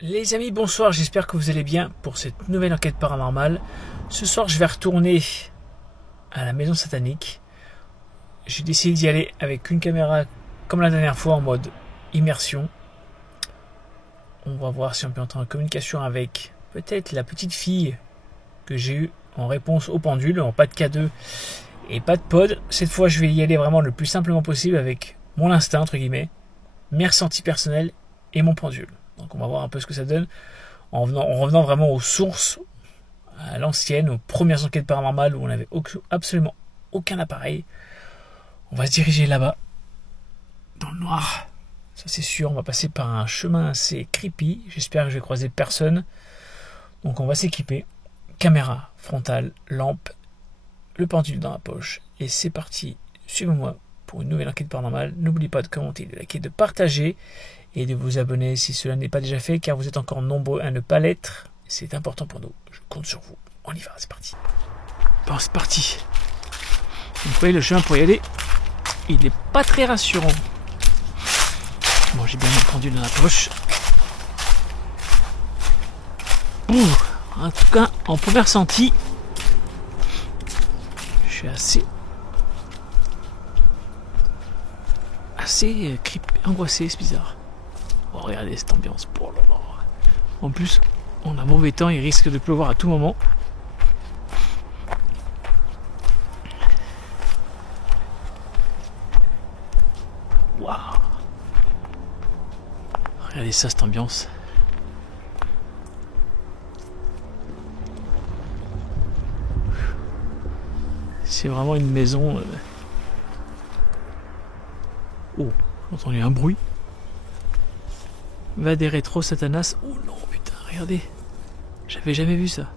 Les amis, bonsoir, j'espère que vous allez bien pour cette nouvelle enquête paranormale. Ce soir, je vais retourner à la maison satanique. J'ai décidé d'y aller avec une caméra comme la dernière fois en mode immersion. On va voir si on peut entrer en communication avec peut-être la petite fille que j'ai eue en réponse au pendule, en pas de K2 et pas de pod. Cette fois, je vais y aller vraiment le plus simplement possible avec mon instinct, entre guillemets, mes ressentis personnels et mon pendule. Donc on va voir un peu ce que ça donne en revenant vraiment aux sources, à l'ancienne, aux premières enquêtes paranormales où on n'avait absolument aucun appareil. On va se diriger là-bas, dans le noir. Ça c'est sûr, on va passer par un chemin assez creepy. J'espère que je vais croiser personne. Donc on va s'équiper. Caméra frontale, lampe, le pendule dans la poche. Et c'est parti, suivez-moi pour une nouvelle enquête paranormale. N'oubliez pas de commenter, de liker, de partager et de vous abonner si cela n'est pas déjà fait, car vous êtes encore nombreux à ne pas l'être. C'est important pour nous. Je compte sur vous. On y va, c'est parti. Bon, c'est parti. Vous voyez, le chemin pour y aller, il n'est pas très rassurant. Bon, j'ai bien mis le pendule dans la poche. Ouh, en tout cas, en premier ressenti, je suis assez angoissé, c'est bizarre. Oh, regardez cette ambiance. Oh là là. En plus, on a mauvais temps, il risque de pleuvoir à tout moment. Waouh. Regardez ça, cette ambiance. C'est vraiment une maison. Oh, j'ai entendu un bruit. Va des rétro Satanas. Oh non, putain, regardez. J'avais jamais vu ça.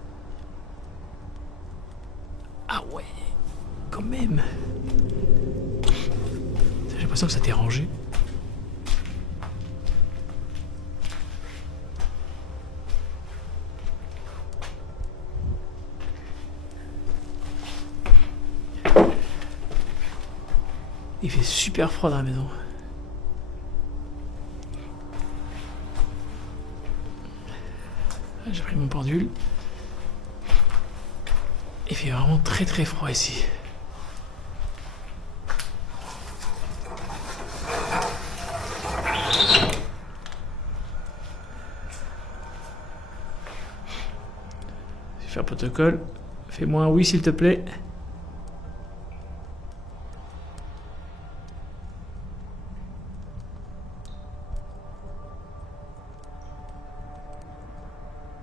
Ah ouais, quand même. J'ai l'impression que ça t'est rangé. Il fait super froid dans la maison. J'ai pris mon pendule. Il fait vraiment très très froid ici. Je vais faire protocole. Fais-moi un oui s'il te plaît.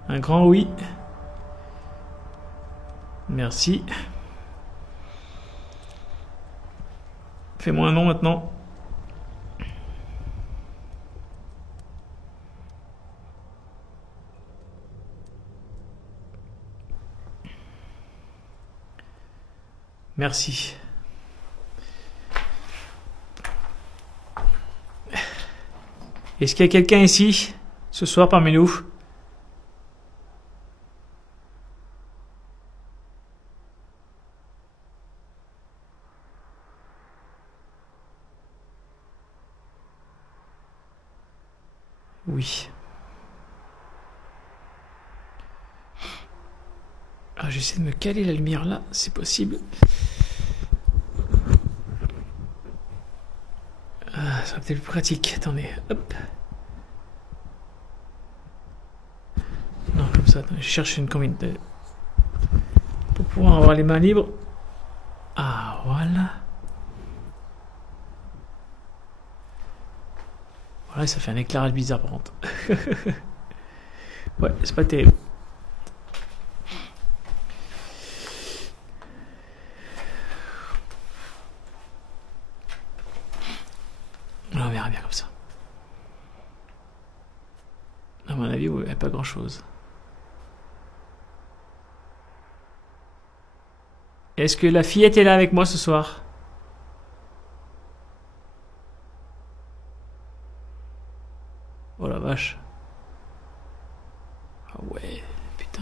Un grand oui. Merci. Fais-moi un non maintenant. Merci. Est-ce qu'il y a quelqu'un ici ce soir parmi nous ? Oui. Ah, j'essaie de me caler la lumière là, c'est possible. Ah, ça sera peut-être plus pratique. Attendez, hop. Non, comme ça, attendez, je cherche une combine pour pouvoir avoir les mains libres. Ah, voilà. Voilà, ça fait un éclairage bizarre par contre. Ouais, c'est pas terrible. On verra bien comme ça. À mon avis, il n'y a pas grand chose. Est-ce que la fillette est là avec moi ce soir ? Oh la vache. Ah ouais, putain.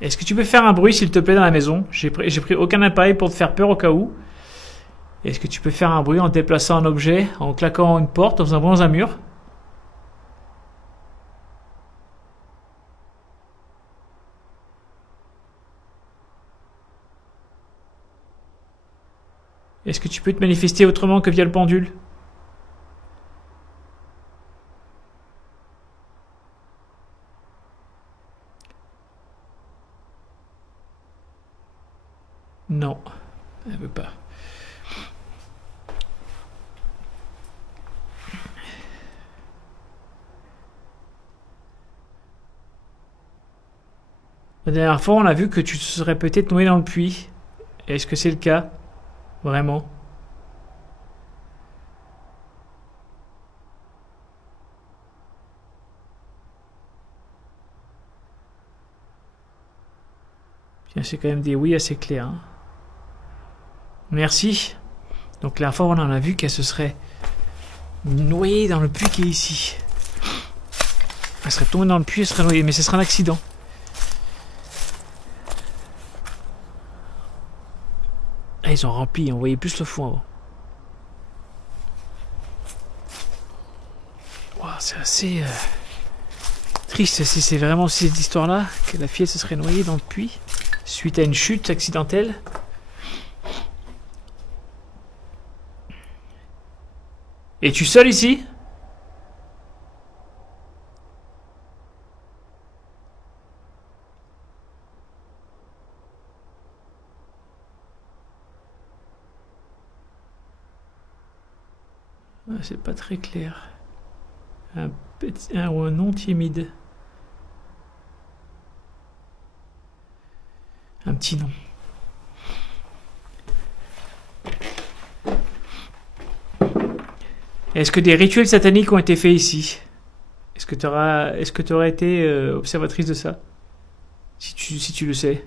Est-ce que tu peux faire un bruit s'il te plaît dans la maison ? J'ai pris aucun appareil pour te faire peur au cas où. Est-ce que tu peux faire un bruit en déplaçant un objet, en claquant une porte, en faisant un bruit dans un mur ? Est-ce que tu peux te manifester autrement que via le pendule? Non, elle veut pas. La dernière fois, on a vu que tu te serais peut-être noyé dans le puits. Est-ce que c'est le cas? Vraiment? Tiens, c'est quand même des oui assez clairs. Hein. Merci. Donc la dernière fois, on en a vu qu'elle se serait noyée dans le puits qui est ici. Elle serait tombée dans le puits, elle serait noyée, mais ce serait un accident. Ah, ils ont rempli, on voyait plus le fond avant. Wow, c'est assez triste si c'est vraiment cette histoire-là, que la fille se serait noyée dans le puits, suite à une chute accidentelle. Es-tu seul ici? C'est pas très clair. Un nom timide. Un petit nom. Est-ce que des rituels sataniques ont été faits ici? Est-ce que tu aurais été observatrice de ça? Si tu le sais.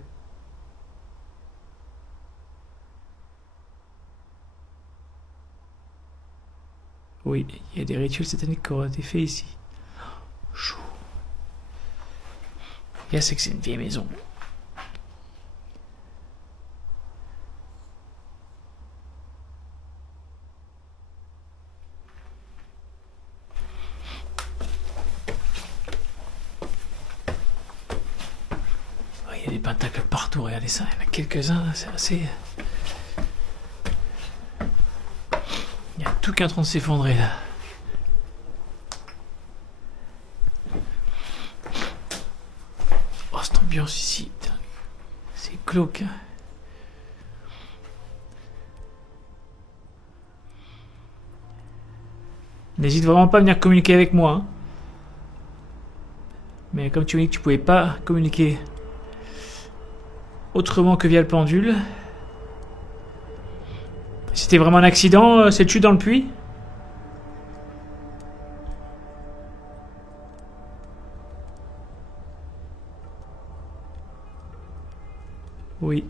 Oui, il y a des rituels sataniques qui ont été faits ici. Chou. C'est que c'est une vieille maison. Il y a des pentacles partout, regardez ça, il y en a quelques-uns, c'est assez... Il y a tout qui est en train de s'effondrer là. Oh, cette ambiance ici, c'est glauque. Hein. N'hésite vraiment pas à venir communiquer avec moi. Hein. Mais comme tu m'as dit que tu pouvais pas communiquer autrement que via le pendule. C'était vraiment un accident, cette chute dans le puits? Oui.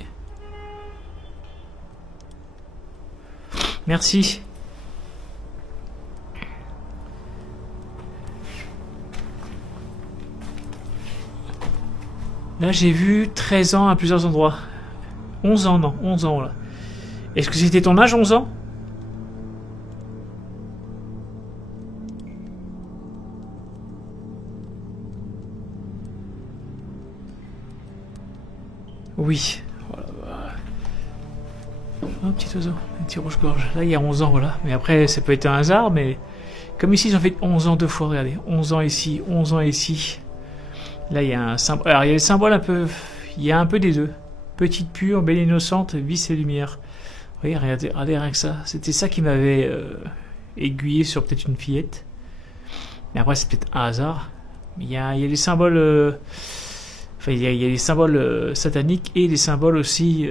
Merci. Là, j'ai vu 13 ans à plusieurs endroits. 11 ans, non, 11 ans, là. Est-ce que c'était ton âge, 11 ans? Oui. Voilà, oh, petit oiseau, un petit rouge-gorge. Là, il y a 11 ans, voilà. Mais après, ça peut être un hasard, mais... Comme ici, j'en fais 11 ans deux fois, regardez. 11 ans ici, 11 ans ici. Là, il y a un symbole... Alors, il y a le symbole un peu... Il y a un peu des deux. Petite pure, belle innocente, vice et lumière. Vous voyez, regardez rien que ça. C'était ça qui m'avait aiguillé sur peut-être une fillette. Mais après, c'est peut-être un hasard. Mais il y a les symboles... Enfin, il y a les symboles sataniques et les symboles aussi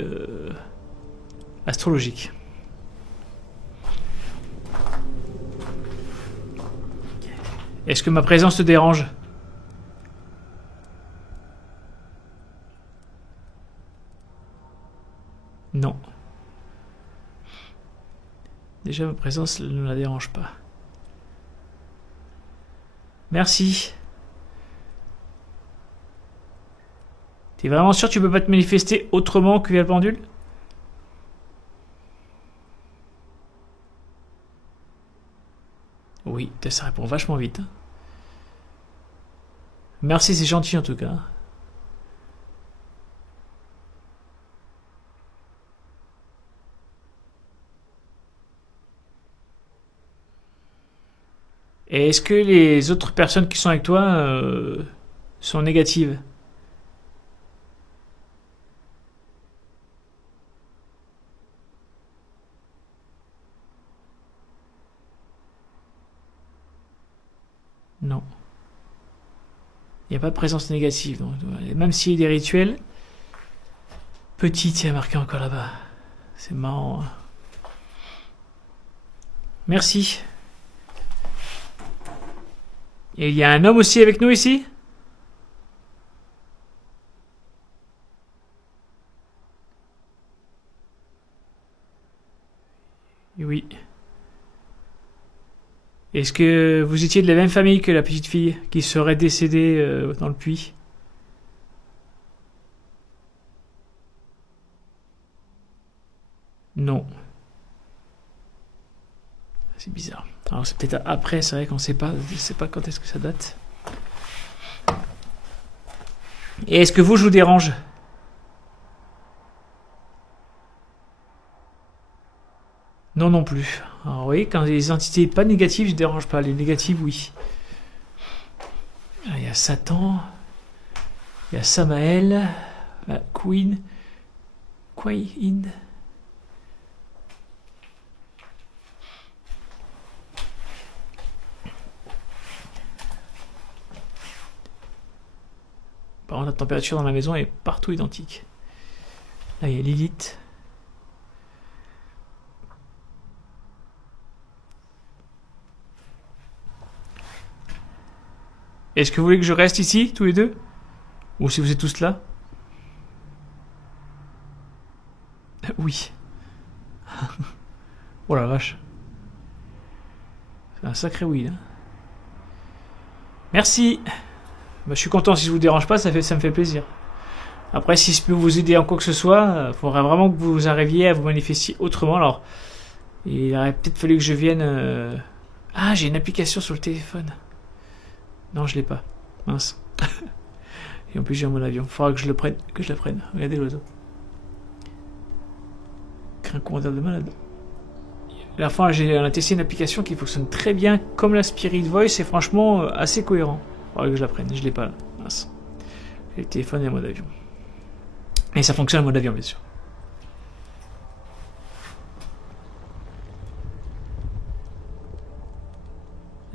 astrologiques. Est-ce que ma présence te dérange? Non. Déjà, ma présence ne la dérange pas. Merci. T'es vraiment sûr que tu peux pas te manifester autrement que via le pendule? Oui, ça répond vachement vite. Hein. Merci, c'est gentil en tout cas. Et est-ce que les autres personnes qui sont avec toi sont négatives? Non. Il n'y a pas de présence négative. Donc, même s'il y a des rituels, petit, il y a marqué encore là-bas. C'est marrant. Merci. Et il y a un homme aussi avec nous ici? Oui. Est-ce que vous étiez de la même famille que la petite fille qui serait décédée dans le puits? Non. C'est bizarre. Alors c'est peut-être après, c'est vrai qu'on sait pas, je sais pas quand est-ce que ça date. Et est-ce que vous, je vous dérange? Non, non plus. Alors oui, quand les entités pas négatives, je dérange pas. Les négatives, oui. Il y a Satan, il y a Samael, la Queen, Queen. Par contre, la température dans la maison est partout identique. Là, il y a Lilith. Est-ce que vous voulez que je reste ici, tous les deux? Ou si vous êtes tous là? Oui. Oh la vache. C'est un sacré oui, là. Merci. Bah, je suis content, si je vous dérange pas, ça me fait plaisir. Après, si je peux vous aider en quoi que ce soit, il faudrait vraiment que vous arriviez à vous manifester autrement. Alors, il aurait peut-être fallu que je vienne... Ah, j'ai une application sur le téléphone. Non, je l'ai pas. Mince. Et en plus, j'ai mon avion. Il faudra que je la prenne. Regardez l'oiseau. Un commandeur de malade. La fois, on a testé une application qui fonctionne très bien comme la Spirit Voice et franchement assez cohérent. Il faudra que je la prenne. Je l'ai pas là. Mince. Le téléphone est en mode avion. Et ça fonctionne en mode avion, bien sûr.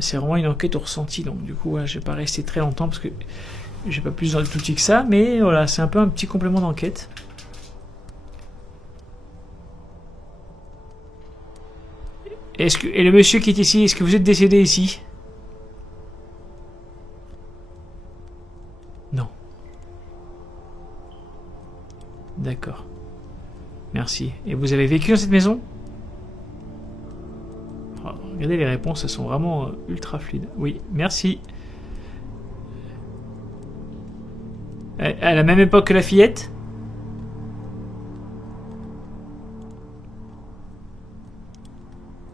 C'est vraiment une enquête au ressenti, donc du coup, je vais pas rester très longtemps parce que j'ai pas plus d'outils que ça, mais voilà, c'est un peu un petit complément d'enquête. Et le monsieur qui est ici, est-ce que vous êtes décédé ici? Non. D'accord. Merci. Et vous avez vécu dans cette maison? Oh, regardez les réponses, elles sont vraiment ultra fluides. Oui, merci. À la même époque que la fillette?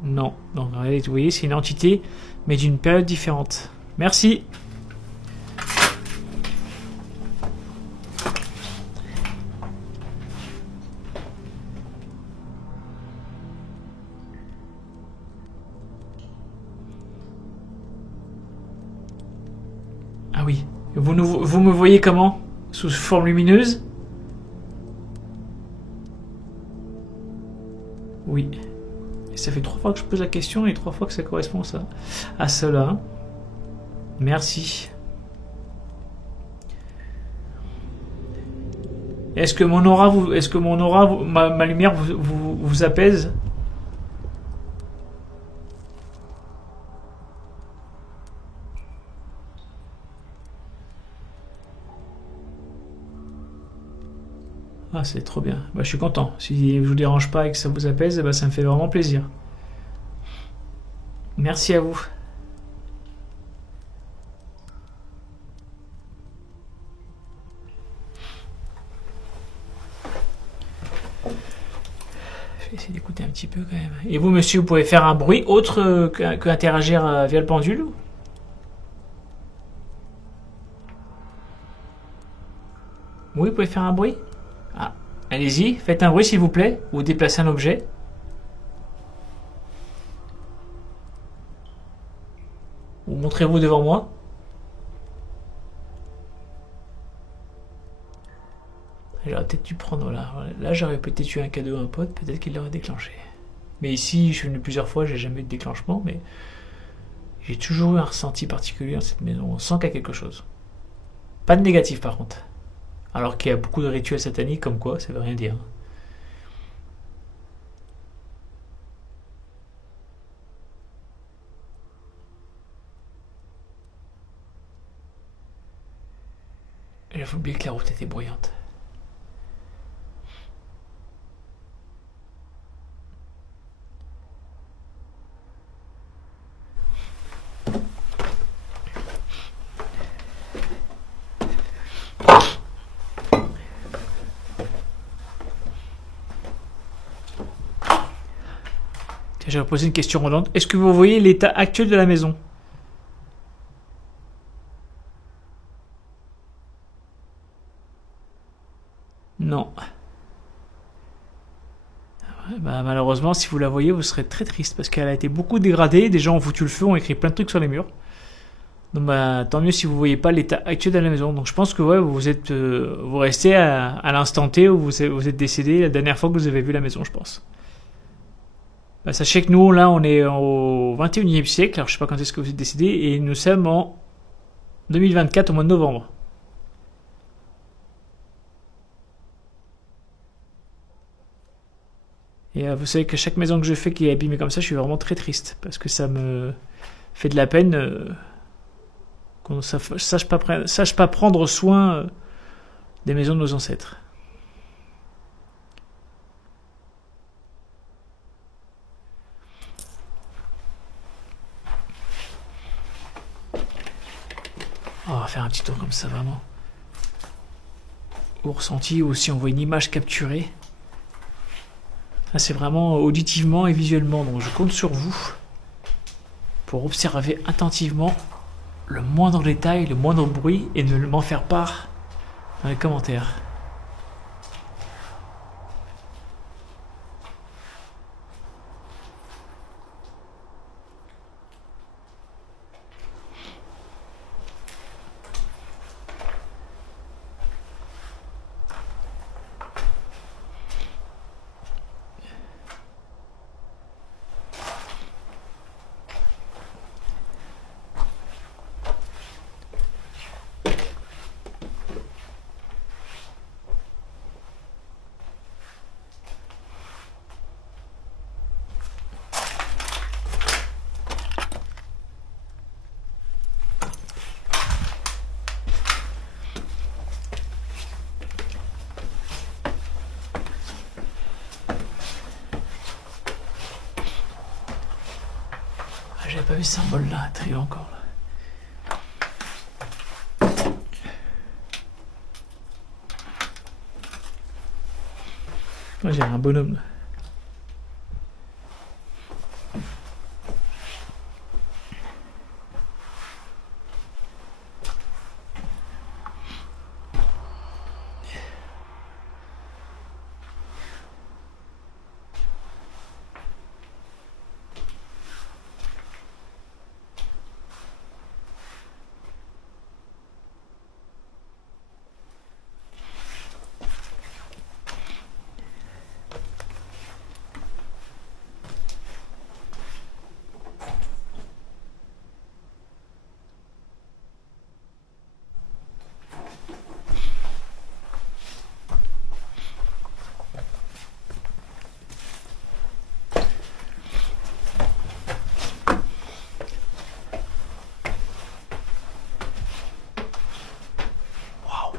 Non. Donc, vous voyez, c'est une entité, mais d'une période différente. Merci. Ah oui. Vous me voyez comment? Sous forme lumineuse? Oui. Et ça fait 3 fois que je pose la question et 3 fois que ça correspond à cela. Hein. Merci. Est-ce que mon aura, ma lumière vous apaise? Ah, c'est trop bien. Bah, je suis content. Si je vous dérange pas et que ça vous apaise, bah, ça me fait vraiment plaisir. Merci à vous. Je vais essayer d'écouter un petit peu quand même. Et vous, monsieur, vous pouvez faire un bruit autre qu'interagir via le pendule? Oui, vous pouvez faire un bruit? Ah, allez-y, faites un bruit s'il vous plaît, ou déplacez un objet. Montrez-vous devant moi. J'aurais peut-être dû prendre, voilà. Là, j'aurais peut-être eu un cadeau à un pote, peut-être qu'il l'aurait déclenché. Mais ici, je suis venu plusieurs fois, j'ai jamais eu de déclenchement, mais j'ai toujours eu un ressenti particulier dans cette maison. On sent qu'il y a quelque chose. Pas de négatif, par contre. Alors qu'il y a beaucoup de rituels sataniques, comme quoi, ça veut rien dire. J'avais oublié que la route était bruyante. J'ai posé une question redondante. Est-ce que vous voyez l'état actuel de la maison? Non. Bah, malheureusement, si vous la voyez, vous serez très triste parce qu'elle a été beaucoup dégradée. Des gens ont foutu le feu, ont écrit plein de trucs sur les murs. Donc bah, tant mieux si vous voyez pas l'état actuel de la maison. Donc je pense que ouais, vous restez à l'instant T où vous êtes décédé la dernière fois que vous avez vu la maison, je pense. Bah, sachez que nous, là, on est au 21e siècle. Alors je sais pas quand est-ce que vous êtes décédé et nous sommes en 2024 au mois de novembre. Et vous savez que chaque maison que je fais qui est abîmée comme ça, je suis vraiment très triste parce que ça me fait de la peine qu'on ne sache pas prendre soin des maisons de nos ancêtres. On va faire un petit tour comme ça vraiment. Au ressenti ou si on voit une image capturée. Là c'est vraiment auditivement et visuellement, donc je compte sur vous pour observer attentivement le moindre détail, le moindre bruit et ne m'en faire part dans les commentaires. J'avais pas vu ce symbole là, très encore là. Moi j'ai un bonhomme là.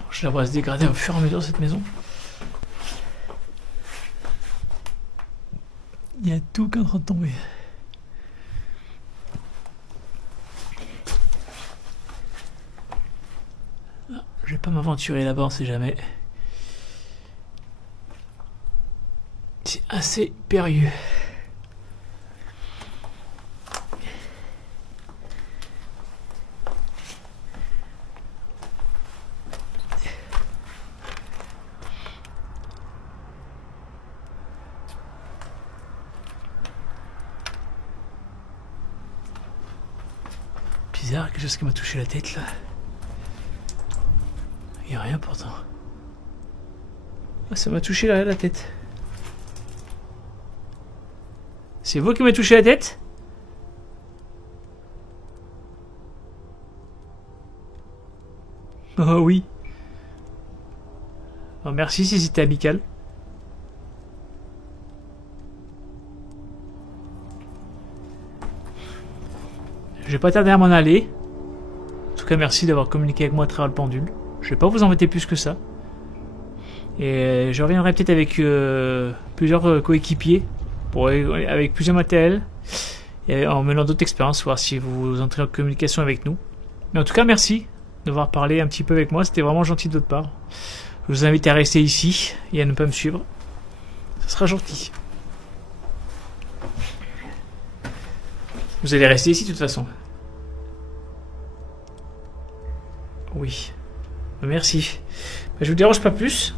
Je la vois se dégrader au fur et à mesure cette maison. Il y a tout qui est en train de tomber. Non, je vais pas m'aventurer là-bas, on sait jamais. C'est assez périlleux. bizarre, quelque chose qui m'a touché la tête là. Il n'y a rien pourtant. Ah, ça m'a touché la tête. C'est vous qui m'avez touché la tête? Oh oui. Oh, merci si c'était amical. Je vais pas tarder à m'en aller. En tout cas, merci d'avoir communiqué avec moi à travers le pendule. Je vais pas vous embêter plus que ça. Et je reviendrai peut-être avec plusieurs coéquipiers, avec plusieurs matériels, et en menant d'autres expériences, voir si vous entrez en communication avec nous. Mais en tout cas, merci d'avoir parlé un petit peu avec moi. C'était vraiment gentil de votre part. Je vous invite à rester ici et à ne pas me suivre. Ce sera gentil. Vous allez rester ici de toute façon. Oui. Merci. Je vous dérange pas plus.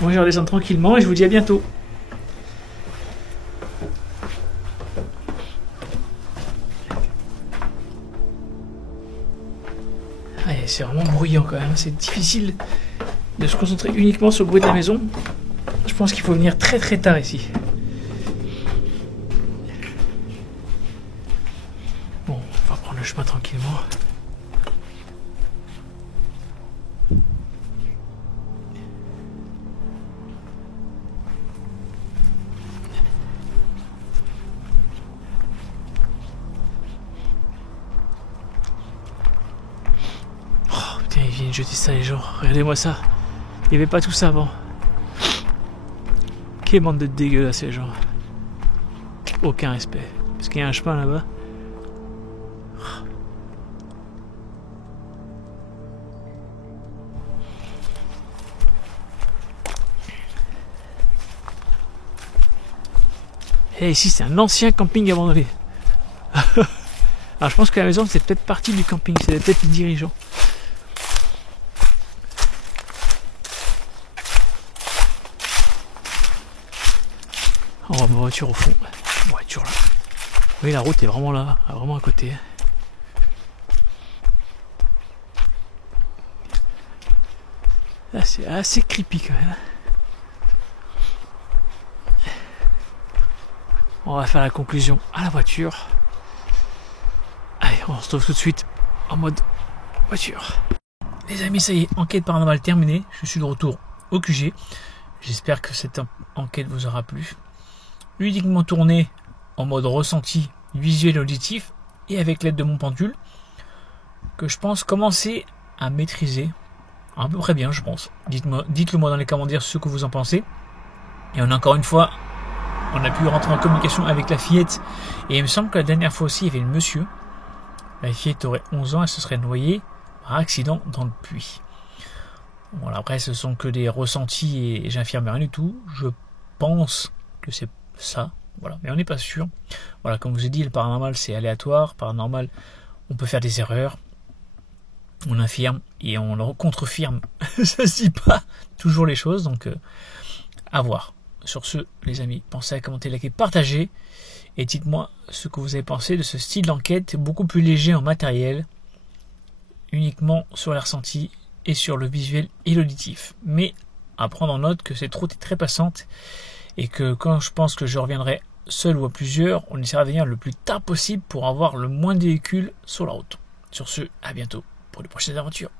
Moi je redescends tranquillement et je vous dis à bientôt. Ah, c'est vraiment bruyant quand même. C'est difficile de se concentrer uniquement sur le bruit de la maison. Je pense qu'il faut venir très très tard ici. Bon, on va prendre le chemin tranquillement. Ils viennent jeter ça les gens, regardez-moi ça. Il n'y avait pas tout ça avant. Quelle bande de dégueulasses ces gens. Aucun respect. Parce qu'il y a un chemin là-bas. Et ici c'est un ancien camping abandonné. Alors je pense que la maison c'est peut-être partie du camping, c'est peut-être les dirigeants. On voit ma voiture au fond. Ma voiture là. Oui, la route est vraiment là, vraiment à côté. Là, c'est assez creepy quand même. On va faire la conclusion à la voiture. Allez, on se retrouve tout de suite en mode voiture. Les amis, ça y est, enquête paranormale terminée. Je suis de retour au QG. J'espère que cette enquête vous aura plu. Uniquement tourné en mode ressenti visuel et auditif et avec l'aide de mon pendule que je pense commencer à maîtriser à peu près bien, je pense. Dites-le moi dans les commentaires ce que vous en pensez. Et encore une fois, on a pu rentrer en communication avec la fillette et il me semble que la dernière fois aussi il y avait le monsieur. La fillette aurait 11 ans et se serait noyée par accident dans le puits. Voilà, après ce sont que des ressentis et j'affirme rien du tout. Je pense que c'est ça, voilà, mais on n'est pas sûr. Voilà, comme je vous ai dit, le paranormal c'est aléatoire. Paranormal, on peut faire des erreurs. On infirme et on le contrefirme. Ça se dit pas toujours les choses, donc à voir. Sur ce, les amis, pensez à commenter, liker, partager et dites-moi ce que vous avez pensé de ce style d'enquête beaucoup plus léger en matériel, uniquement sur les ressentis et sur le visuel et l'auditif. Mais à prendre en note que cette route est très passante et que quand je pense que je reviendrai seul ou à plusieurs, on essaiera de venir le plus tard possible pour avoir le moins de véhicules sur la route. Sur ce, à bientôt pour les prochaines aventures.